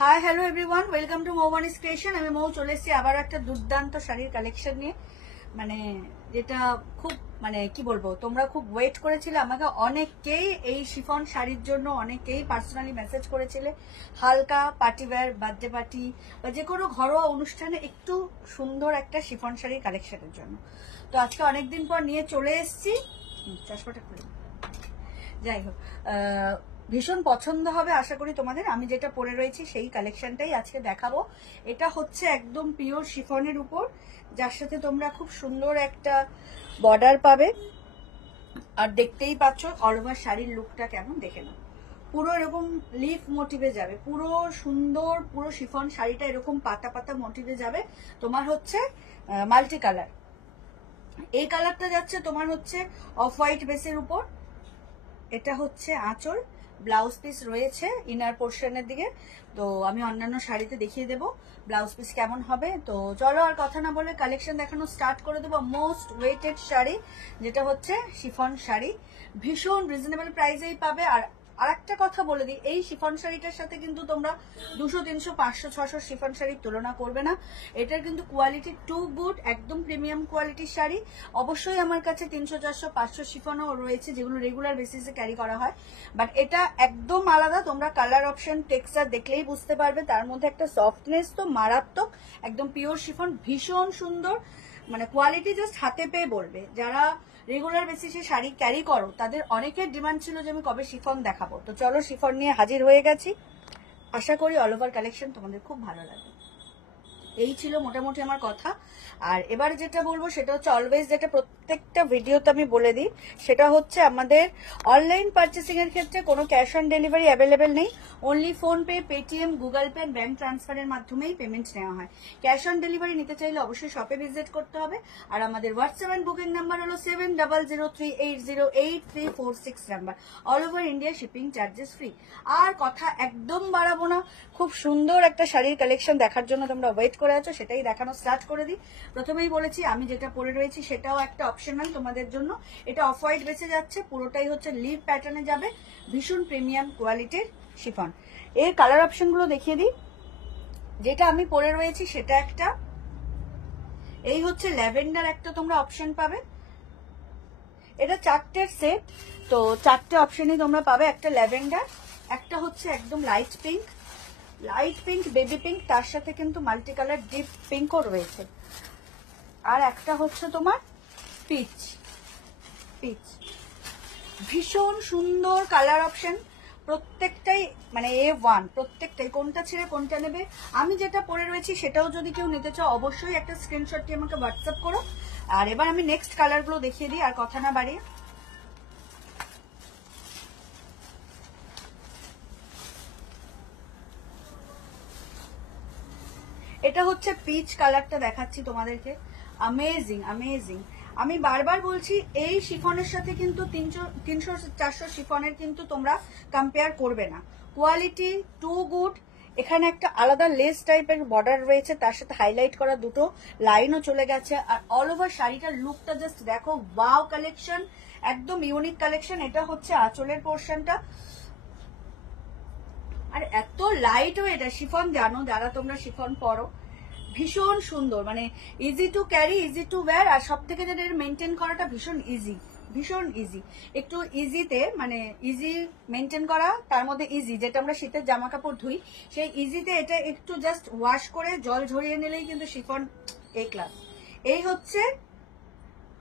High hello everyone, welcome to মৌবানিস creation. আমি মৌ চলে এসেছি আবার একটা দুর্দান্ত শাড়ির কালেকশন নিয়ে, মানে যেটা খুব কি বলবো, তোমরা খুব ওয়েট করেছিলে। আমাকে অনেকেই এই শিফন শাড়ির জন্য অনেকেই পার্সোনালি মেসেজ করেছিলে, হালকা পার্টিওয়্যার, বার্থডে পার্টি বা যে কোনো ঘরোয়া অনুষ্ঠানে একটু সুন্দর একটা শিফন শাড়ির কালেকশনের জন্য। তো আজকে অনেকদিন পর নিয়ে চলে এসেছি। চশমাটা খুলে যাই হোক, ভীষণ পছন্দ হবে আশা করি তোমাদের। আমি যেটা পরে রয়েছি সেই কালেকশনটাই আজকে দেখাবো। এটা হচ্ছে একদম পিওর শিফনের উপর, যার সাথে তোমরা খুব সুন্দর একটা বর্ডার পাবে। আর দেখতেই পাচ্ছ অল ওভার শাড়ির লুকটা কেমন, দেখে নাও। পুরো এরকম লিফ মোটিভে যাবে, পুরো সুন্দর, পুরো শিফন শাড়িটা এরকম পাতা পাতা মোটিভে যাবে। তোমার হচ্ছে মাল্টি কালার। এই কালারটা যাচ্ছে তোমার হচ্ছে অফ হোয়াইট বেসের উপর। এটা হচ্ছে আঁচল, ব্লাউজ পিস রয়েছে ইনার পোর্শনের দিকে। তো আমি অন্যান্য শাড়িতে দেখিয়ে দেবো ব্লাউজ পিস কেমন হবে। তো চলো আর কথা না বলে কালেকশন দেখানো স্টার্ট করে দেবো। মোস্ট ওয়েটেড শাড়ি যেটা হচ্ছে শিফন শাড়ি, ভীষণ রিজনেবল প্রাইসেই পাবে। আর একটা কথা বলে দিই, এই শিফন শাড়িটার সাথে কিন্তু তোমরা 200, 300, 500, 600 শিফন শাড়ির তুলনা করবে না। এটার কিন্তু কোয়ালিটি টু গুড, একদম প্রিমিয়াম কোয়ালিটির শাড়ি। অবশ্যই আমার কাছে 300, 400, 500 শিফনও রয়েছে যেগুলো রেগুলার বেসিসে ক্যারি করা হয়, বাট এটা একদম আলাদা। তোমরা কালার অপশন, টেক্সচার দেখলেই বুঝতে পারবে। তার মধ্যে একটা সফটনেস তো মারাত্মক, একদম পিওর শিফন, ভীষণ সুন্দর। মানে কোয়ালিটি জাস্ট হাতে পেয়ে বলবে। যারা রেগুলার বেসিসে শাড়ি ক্যারি করো তাদের অনেকের ডিমান্ড ছিল যে আমি কবে শিফন দেখাবো। তো চলো শিফন নিয়ে হাজির হয়ে গেছি। আশা করি অল ওভার কালেকশন তোমাদের খুব ভালো লাগবে। এই ছিল মোটামুটি আমার কথা। আর এবার যেটা বলবো সেটা হচ্ছে অলওয়েজ, যেটা প্রত্যেকটা ভিডিওতে আমি বলে দিই, সেটা হচ্ছে আমাদের অনলাইন পারচেসিং এর ক্ষেত্রে কোনো ক্যাশ অন ডেলিভারি অ্যাভেলেবেল নেই। Only PhonePe, Paytm, Google pay, bank ট্রান্সফারের মাধ্যমেই পেমেন্ট নেওয়া হয়। ক্যাশ অন ডেলিভারি নিতে চাইলে অবশ্যই শপে ভিজিট করতে হবে। আর আমাদের হোয়াটসঅ্যাপ এন্ড বুকিং নাম্বার হলো 7003808346 number. All over India shipping charges free. আর কথা একদম বাড়াবো না, খুব সুন্দর একটা শাড়ির কালেকশন দেখার জন্য তোমরা ওয়েট করে আছো, সেটাই দেখানো স্টার্ট করে দিই। প্রথমেই বলেছি আমি যেটা পরে রয়েছি সেটাও একটা অপশনাল তোমাদের জন্য। এটা অফ হোয়াইট বেসে যাচ্ছে, পুরোটাই হচ্ছে লিভ প্যাটার্নে যাবে, ভীষণ প্রিমিয়াম কোয়ালিটির শিফন। এর কালার অপশন গুলো দেখিয়ে দিই। যেটা আমি পরে রয়েছি সেটা একটা, এই হচ্ছে ল্যাভেন্ডার একটা তোমরা অপশন পাবে। এটা 4টের সেট, তো 4টে অপশনই তোমরা পাবে। একটা ল্যাভেন্ডার, একটা হচ্ছে একদম লাইট পিঙ্ক, বেবি পিঙ্ক, তার সাথে কিন্তু মাল্টি কালার ডিপ পিঙ্কও রয়েছে। আর একটা হচ্ছে তোমার পিচ। ভীষণ সুন্দর কালার অপশন, প্রত্যেকটাই মানে A1, প্রত্যেকটাই। কোনটা ছেড়ে কোনটা নেবে। আমি যেটা পরে রয়েছি সেটাও যদি কেউ নিতে চাও অবশ্যই একটা স্ক্রিনশট দিয়ে আমাকে হোয়াটসঅ্যাপ করো। আর এবার আমি নেক্সট কালারগুলো দেখিয়ে দিই আর কথা না বাড়িয়ে। এটা হচ্ছে পিচ কালারটা দেখাচ্ছি তোমাদেরকে, অ্যামেজিং। আমি বারবার বলছি এই শিফনের সাথে কিন্তু 300, 400 শিফনের কিন্তু তোমরা কম্পেয়ার করবে না। Quality too good. এখানে একটা আলাদা লেস টাইপের বর্ডার রয়েছে, তার সাথে হাইলাইট করা দুটো লাইনও চলে গেছে। আর অল ওভার শাড়িটার লুকটা জাস্ট দেখো, ওয়াও কালেকশন, একদম ইউনিক কালেকশন। এটা হচ্ছে আঁচলের পোর্শনটা। আর এত লাইট ওয়েট শিফন, জানো যারা তোমরা শিফন পরো, ভীষণ সুন্দর, মানে easy to carry, easy to wear. আর সব থেকে যেটা মেনটেন করাটা ভীষণ ইজি, একটু ইজিতে, মানে ইজি মেনটেন করা, তার মধ্যে ইজি, যেটা আমরা শীতের জামা কাপড় ধুই সেই ইজিতে এটা একটু জাস্ট ওয়াশ করে জল ঝরিয়ে নিলেই কিন্তু শিফন এ ক্লাস। এই হচ্ছে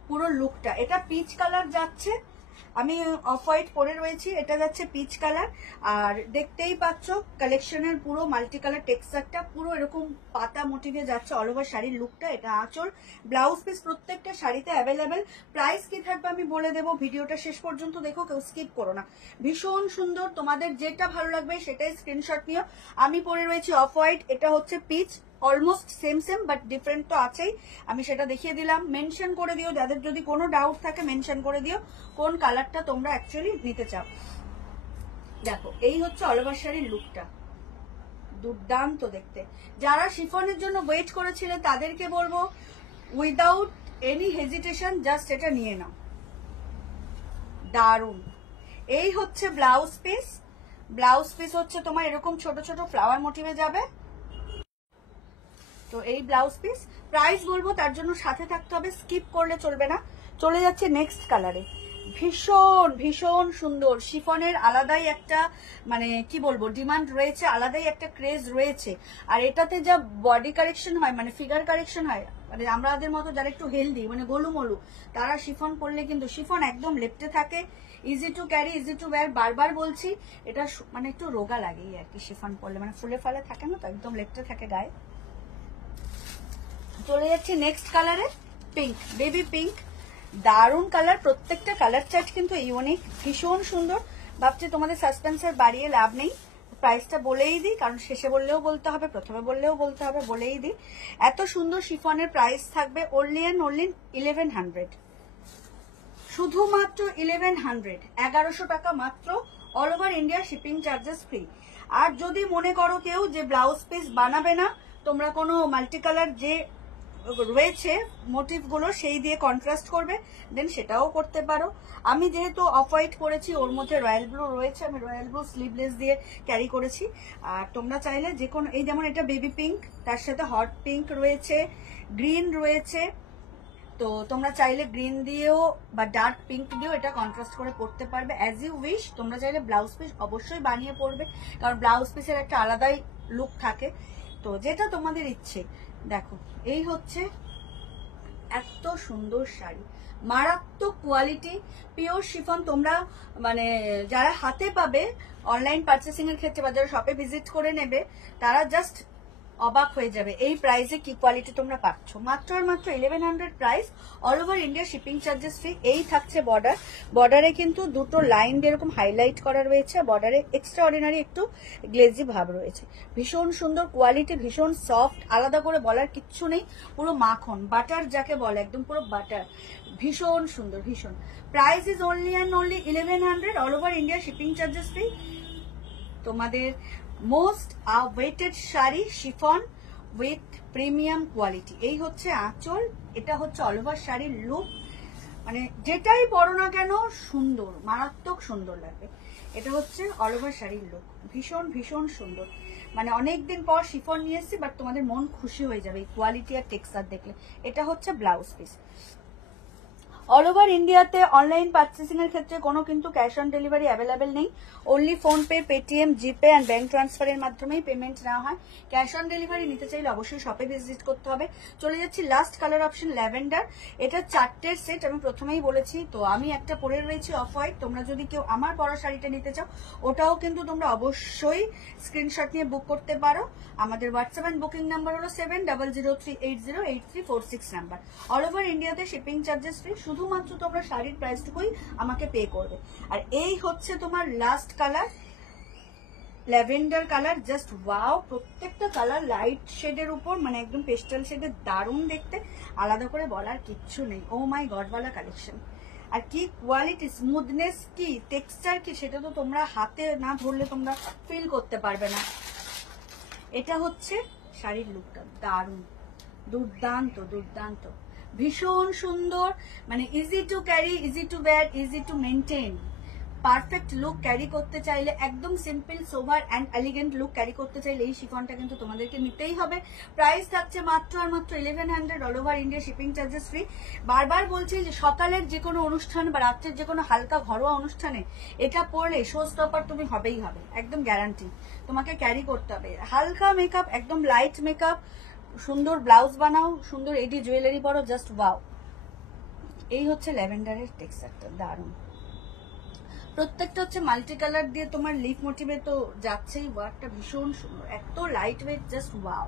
পুরো লুকটা। এটা পিচ কালার যাচ্ছে, আমি অফ হোয়াইট পরে রয়েছি, এটা যাচ্ছে পিচ কালার। আর দেখতেই পাচ্ছ কালেকশনের পুরো মাল্টি কালার টেক্সচারটা, পুরো এরকম পাতা মোটিভে যাচ্ছে অল ওভার শাড়ির লুকটা। এটা আঁচল, ব্লাউজ পিস প্রত্যেকটা শাড়িতে অ্যাভেলেবেল। প্রাইস কি থাকবে আমি বলে দেবো, ভিডিওটা শেষ পর্যন্ত দেখো, কেউ স্কিপ করো না। ভীষণ সুন্দর, তোমাদের যেটা ভালো লাগবে সেটাই স্ক্রিনশট নিও। আমি পরে রয়েছি অফ হোয়াইট, এটা হচ্ছে peach, almost same but different তো আছেই। আমি সেটা দেখিয়ে দিলাম। মেনশন করে দিও, যাদের যদি কোনো ডাউট থাকে মেনশন করে দিও কোন কালারটা তোমরা অ্যাকচুয়ালি নিতে চাও। দেখো এই হচ্ছে অল ওভার শাড়ির লুকটা, দুর্দান্ত দেখতে। যারা শিফনের জন্য ওয়েট করেছিলে তাদেরকে বলবো উইদাউট এনি হেজিটেশন জাস্ট এটা নিয়ে নাও, দারুণ। এই হচ্ছে ব্লাউজ পিস, ব্লাউজ পিস হচ্ছে তোমার এরকম ছোট ছোট ফ্লাওয়ার মোটিভে যাবে। তো এই ব্লাউজ পিস প্রাইস বলবো, তার জন্য সাথে থাকতে হবে, স্কিপ করলে চলবে না। চলে যাচ্ছে নেক্সট কালারে, ভীষণ ভীষণ সুন্দর শিফনের আলাদাই একটা মানে কি বলবো ডিমান্ড রয়েছে, আলাদাই একটা ক্রেজ রয়েছে। আর এটাতে যা বডি কারেকশন হয় মানে ফিগার কারেকশন হয়, মানে আমাদের মতো যারা একটু হেলদি মানে গোলুমলু তারা শিফন পরলে কিন্তু শিফন একদম লেপটে থাকে, easy to carry, easy to wire. বারবার বলছি এটা মানে একটু রোগা লাগেই আর কি শিফন পরলে, মানে ফুলে ফালে থাকে না তো, একদম লেপটে থাকে গায়ে। চলে যাচ্ছে নেক্সট কালারে, পিঙ্ক, বেবি পিঙ্ক, দারুণ কালার। প্রত্যেকটা কালার চার্ট কিন্তু ইউনিক, ভীষণ সুন্দর। ভাবছি তোমাদের সাসপেন্সের বাড়িয়ে লাভ নেই, প্রাইসটা বলেই দিই, কারণ শেষে বললেও বলতে হবে, প্রথমে বললেও বলতে হবে, বলেই দিই। এত সুন্দর শিফনের প্রাইস থাকবে অনলি অ্যান্ড অনলি 1100, শুধুমাত্র 1100, 1100 টাকা মাত্র, all over India shipping charges free. আর যদি মনে করো কেউ যে ব্লাউজ পিস বানাবে না, তোমরা কোনো মাল্টি কালার যে রয়েছে মোটিভ গুলো সেই দিয়ে কন্ট্রাস্ট করবে, দেন সেটাও করতে পারো। আমি যেহেতু অফ হোয়াইট করেছি, ওর মধ্যে রয়্যাল ব্লু রয়েছে, আমি রয়্যাল ব্লু স্লিভলেস দিয়ে ক্যারি করেছি। আর তোমরা চাইলে যে কোনো, এই যেমন এটা বেবি পিঙ্ক, তার সাথে হট পিঙ্ক রয়েছে, গ্রিন রয়েছে, তো তোমরা চাইলে গ্রিন দিয়েও বা ডার্ক পিঙ্ক দিয়েও এটা কন্ট্রাস্ট করে পরতে পারবে, অ্যাজ ইউ উইশ। তোমরা চাইলে ব্লাউজ পিস অবশ্যই বানিয়ে পরবে, কারণ ব্লাউজ পিসের একটা আলাদাই লুক থাকে, তো যেটা তোমাদের ইচ্ছে। দেখো এই হচ্ছে এত সুন্দর শাড়ি, মারাত্মক কোয়ালিটি, পিওর শিফন। তোমরা মানে যারা হাতে পাবে অনলাইন পারচেসিং এর ক্ষেত্রে বা যারা শপে ভিজিট করে নেবে, তারা জাস্ট অবাক হয়ে যাবে এই প্রাইসে কি কোয়ালিটি তোমরা পাচ্ছ। মাত্র আর মাত্র 1100 price, all over India shipping charges free. এই থাকছে বর্ডার, বর্ডারে কিন্তু দুটো লাইন দিয়ে এরকম হাইলাইট করা রয়েছে, বর্ডারে এক্সট্রা অর্ডিনারি একটু গ্লেজি ভাব রয়েছে। ভীষণ সুন্দর কোয়ালিটি, ভীষণ সফট, আলাদা করে বলার কিচ্ছু নেই, পুরো মাখন, বাটার যাকে বলে, একদম পুরো বাটার, ভীষণ সুন্দর ভীষণ। Price is only and only 1100, all over India shipping charges free. তোমাদের most waited sari chiffon with premium quality. এই হচ্ছে আঁচল, এটা হচ্ছে অল ওভার শাড়ির লুক, মানে যেটাই পরো না কেন সুন্দর, মারাত্মক সুন্দর লাগবে। এটা হচ্ছে অল ওভার শাড়ির লুক, ভীষণ ভীষণ সুন্দর। মানে অনেকদিন পর শিফন নিয়ে এসেছি, বাট তোমাদের মন খুশি হয়ে যাবে এই কোয়ালিটি আর টেক্সচার দেখলে। এটা হচ্ছে ব্লাউজ পিস। অল ওভার ইন্ডিয়াতে অনলাইন পারচেসিং এর ক্ষেত্রে কোনো কিন্তু ক্যাশ অন ডেলিভারি অ্যাভেলেবেল নেই, only PhonePe, Paytm, GPay and bank ট্রান্সফারের মাধ্যমেই পেমেন্ট নেওয়া হয়। ক্যাশ অন ডেলিভারি নিতে চাইলে অবশ্যই শপে ভিজিট করতে হবে। চলে যাচ্ছি লাস্ট কালার অপশন, ল্যাভেন্ডার। এটা 4টের সেট, আমি প্রথমেই বলেছি। তো আমি একটা পরে রয়েছি অফ হোয়াইট, তোমরা যদি কেউ আমার পরা শাড়িটা নিতে চাও, ওটাও কিন্তু তোমরা অবশ্যই স্ক্রিনশট নিয়ে বুক করতে পারো। আমাদের হোয়াটসঅ্যাপ অ্যান্ড বুকিং নাম্বার হলো 7003808346 নাম্বার। অল ওভার ইন্ডিয়াতে শিপিং চার্জেস ফ্রি, শুধুমাত্র তোমরা শাড়ির প্রাইসটুকুই আমাকে পে করবে। আর এই হচ্ছে তোমার last colour, lavender colour, just wow. প্রত্যেকটা কালার লাইট শেডের উপর, মানে একদম পেস্টাল শেডের, দারুণ দেখতে, আলাদা করে বলার কিচ্ছু নেই। ও মাই গড ওয়ালা কালেকশন। আর কি কোয়ালিটি, স্মুথনেস কি, টেক্সচার কি, সেটা তো তোমরা হাতে না ধরলে তোমরা ফিল করতে পারবে না। এটা হচ্ছে শাড়ির লুকটা, দারুণ, দুর্দান্ত দুর্দান্ত, ভীষণ সুন্দর। মানে easy to carry, easy to wire, easy to maintain, perfect look carry করতে চাইলে, একদম simple sober and elegant look carry করতে চাইলে এই শিফনটা কিন্তু তোমাদেরকে নিতেই হবে। প্রাইস থাকছে মাত্র আর মাত্র 1100, all over India shipping charges free. বারবার বলছি যে সকালের যে কোনো অনুষ্ঠান বা রাত্রের যে কোনো হালকা ঘরোয়া অনুষ্ঠানে এটা পরলে শো স্টপার তুমি হবেই হবে, একদম গ্যারান্টি। তোমাকে ক্যারি করতে হবে হালকা মেকআপ, একদম লাইট মেকআপ, সুন্দর ব্লাউজ বানাও, সুন্দর এডি জুয়েলারি পরো, জাস্ট ওয়াও। এই হচ্ছে ল্যাভেন্ডারের টেক্সচারটা, দারুণ। প্রত্যেকটা হচ্ছে মাল্টি কালার দিয়ে তোমার লিফ মোটিভে তো যাচ্ছেই, ওয়ার্কটা ভীষণ সুন্দর, এত light weight, just wow.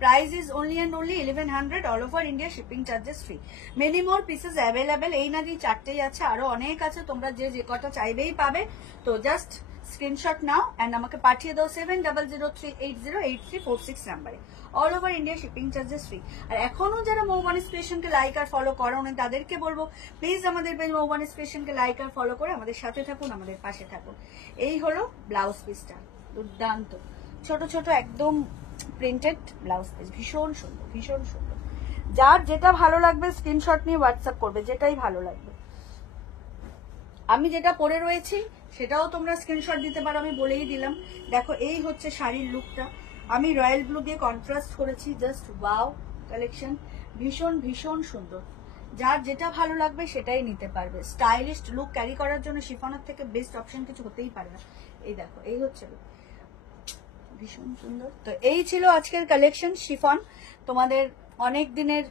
Price is only and only 1100, all over India shipping charges free. Many more pieces available, এই না যে 4টেই আছে, আরো অনেক আছে, তোমরা যে যে কটা চাইবেই পাবে। তো জাস্ট স্ক্রিনশট নাও অ্যান্ড আমাকে পাঠিয়ে দাও 7003808346 নাম্বারে। All over India shipping charges free. আর এখনো যারা মৌবানি স্পেশনকে লাইক আর ফলো করো না, তাদেরকে বলবো প্লিজ আমাদের পেজ মৌবানি স্পেশনকে লাইক আর ফলো করে আমাদের সাথে থাকুন, আমাদের পাশে থাকুন। এই হলো ব্লাউজ পিসটা, দুর্দান্ত, ছোট ছোট একদম প্রিন্টেড ব্লাউজ পিস, ভীষণ সুন্দর ভীষণ সুন্দর। যার যেটা ভালো লাগবে স্ক্রিনশট নিয়ে হোয়াটসঅ্যাপ করবে, যেটাই ভালো লাগবে। আমি যেটা পরে রয়েছি সেটাও তোমরা স্ক্রিনশট দিতে পারো, আমি বলেই দিলাম। দেখো এই হচ্ছে শাড়ির লুকটা, আমি রয়্যাল ব্লু দিয়ে কন্ট্রাস্ট করেছি, জাস্ট ওয়াও কালেকশন, ভীষণ ভীষণ সুন্দর। যার যেটা ভালো লাগবে সেটাই নিতে পারবে। স্টাইলিশ লুক ক্যারি করার জন্য শিফনের থেকে বেস্ট অপশন কিছু হতেই পারে না। এই দেখো এই হচ্ছে লুক, ভীষণ সুন্দর। তো এই ছিল আজকের কালেকশন শিফন। তোমাদের অনেক দিনের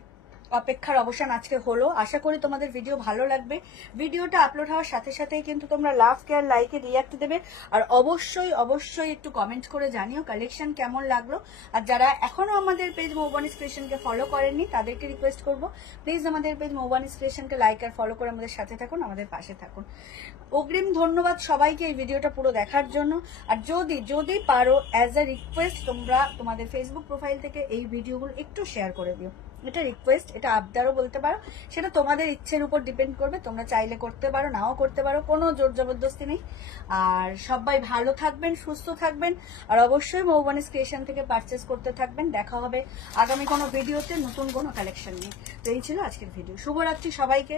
অপেক্ষার অবসান আজকে হলো। আশা করি তোমাদের ভিডিও ভালো লাগবে। ভিডিওটা আপলোড হওয়ার সাথে সাথেই কিন্তু তোমরা লাভ কেয়ার লাইকে রিয়াক্ট দেবে, আর অবশ্যই অবশ্যই একটু কমেন্ট করে জানিও কালেকশন কেমন লাগলো। আর যারা এখনো আমাদের পেজ মৌবানিস ক্রিয়েশনকে ফলো করেননি তাদেরকে রিকোয়েস্ট করবো, প্লিজ আমাদের পেজ মৌবানিস ক্রিয়েশনকে লাইক আর ফলো করে আমাদের সাথে থাকুন, আমাদের পাশে থাকুন। অগ্রিম ধন্যবাদ সবাইকে এই ভিডিওটা পুরো দেখার জন্য। আর যদি পারো অ্যাজ আ রিকোয়েস্ট তোমরা তোমাদের ফেসবুক প্রোফাইল থেকে এই ভিডিওগুলো একটু শেয়ার করে দিও। এটা রিকোয়েস্ট, এটা আবদারও বলতে পারো, সেটা তোমাদের ইচ্ছের উপর ডিপেন্ড করবে। তোমরা চাইলে করতে পারো, নাও করতে পারো, কোনো জোর জবরদস্তি নেই। আর সবাই ভালো থাকবেন, সুস্থ থাকবেন, আর অবশ্যই মৌবানিস ক্রিয়েশন থেকে পারচেস করতে থাকবেন। দেখা হবে আগামী কোনো ভিডিওতে নতুন কোনো কালেকশন নিয়ে। তো এই ছিল আজকের ভিডিও। শুভরাত্রি সবাইকে।